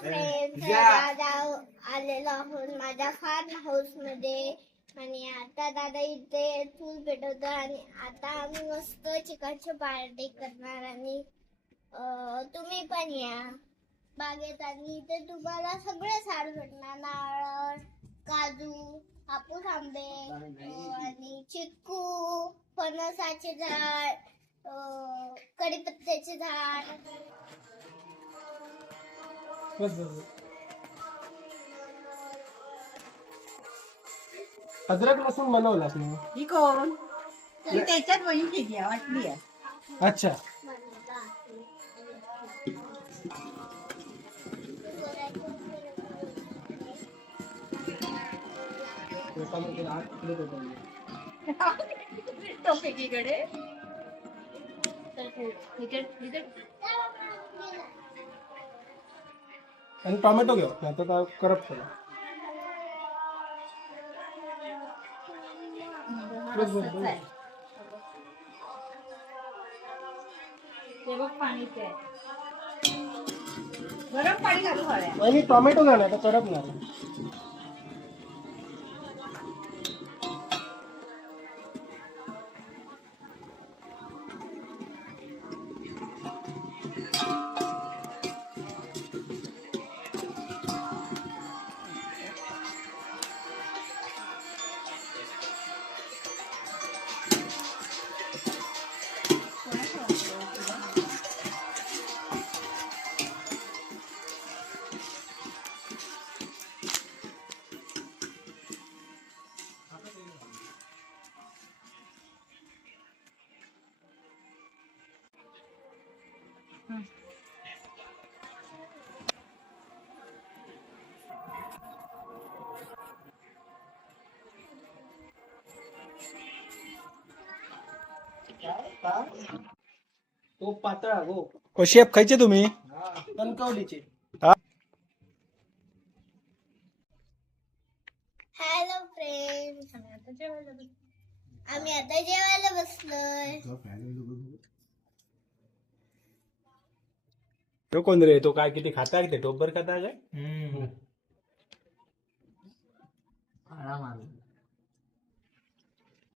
Friends आलेलो आहोत माझ्या फार्म हाऊस मध्ये आणि आता दादा इथे फुल पेटवतो आणि आता आम्ही मस्त चिकनची पार्टी करणार आणि तुम्ही पण या बागेत आणि इथे तुम्हाला सगळे झाड भेटणार नारळ काजू हापूस आंबे आणि चिक्कू फणसाचे झाड कढीपत्त्याचे झाड अद्रक लसूण बनवलास ना ही कोण ती त्याच्यात बघितली ती वाटली आहे. अच्छा टोपेकीकडे आणि टोमॅटो घेऊ आता तर करप करा गरम पाणी घालू हव्या आणि टोमॅटो घाला आता करप नाही तो पातळ हो शेफ खायचे तुम्ही कणकवलीचे हॅलो फ्रेंड्स आम्ही आता जेवायला बसलोय तो कोण रे तो काय किती खाता ते टोबर खाता काय आराम